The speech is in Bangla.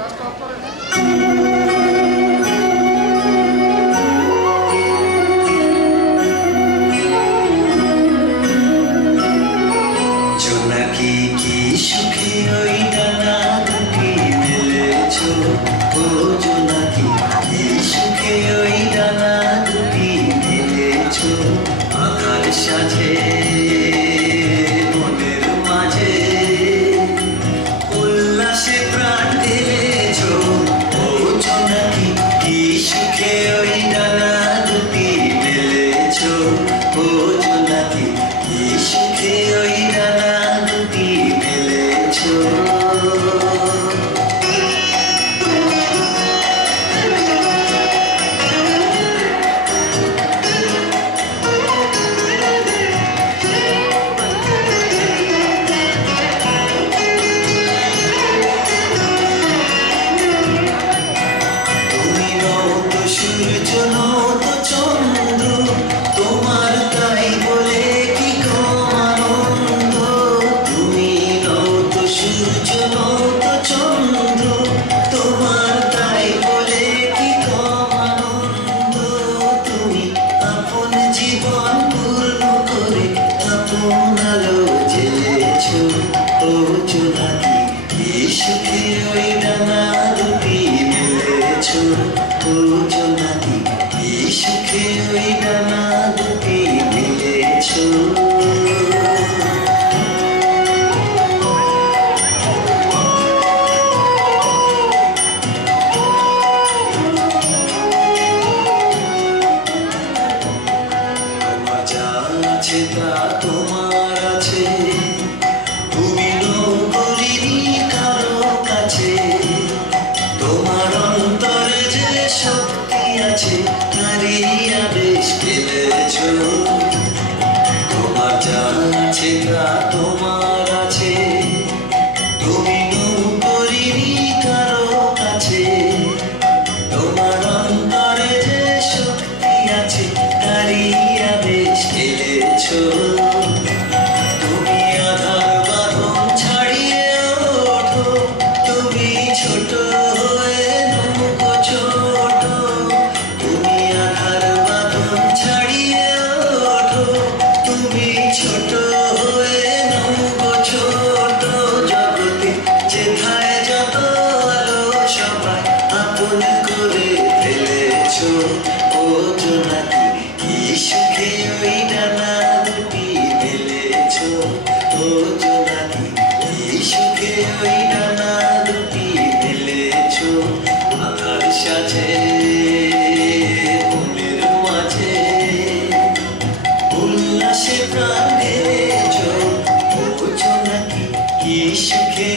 জোনাকি কি সুখে ওই ডানা দুটি মেলেছো, ও জোনাকি কি সুখে ওই ডানা দুটি মেলেছো। আধার সাজে মনের মাঝে উল্লাসে প্রাণ ঢেলেছো, ও জোনাকি কি সুখে ওই ডানা দুটি মেলেছো, ও জোনাকি কি সুখে ওই ডানা দুটি মেলেছো। সূর্য নত চন্দ্র তোমার তাই বলে কি কম আনন্দ, তুমি নত সূর্য নত চন্দ্র তোমার তাই বলে কি কম আনন্দ। তুমি আপন জীবন পূর্ণ করে আপন আলো জ্বেলেছো, ও জোনাকি কি সুখে ওই ডানা দুটি মেলেছো, ও জোনাকি কি সুখে ওই ডানা দুটি মেলেছো। তোমার যা আছে তা তোমার আছে, তুমি নৌকরিনি কারো কাছে। তোমার অন্তরে যে শক্তি আছে তারই আদেশ পেলেছো, তোমার যা আছে তা তোমার আছে, তুমি নৌকরিনি কারো কাছে। তোমার অন্তরে যে শক্তি আছে তারই আদেশ পেলেছো। তুমি আধার বাঁধন ছাড়িয়ে ওঠো, তুমি ছোট হয়ে নৌকো ছোট। তুমি আধার বাঁধন ছাড়িয়ে ওঠো, তুমি ছোট হয়ে নৌকো ছোট। জগতে যেথায় যত আলো সবাই আপন করে ফেলেছো, ও জোনাকি কি সুখে ওই ডানা দুটি মেলেছো, ও জোনাকি কি সুখে ওই ডানা দুটি মেলেছো। আধার সাজে মনের মাঝে উল্লাসে প্রাণ ঢেলেছো, ও জোনাকি কি সুখে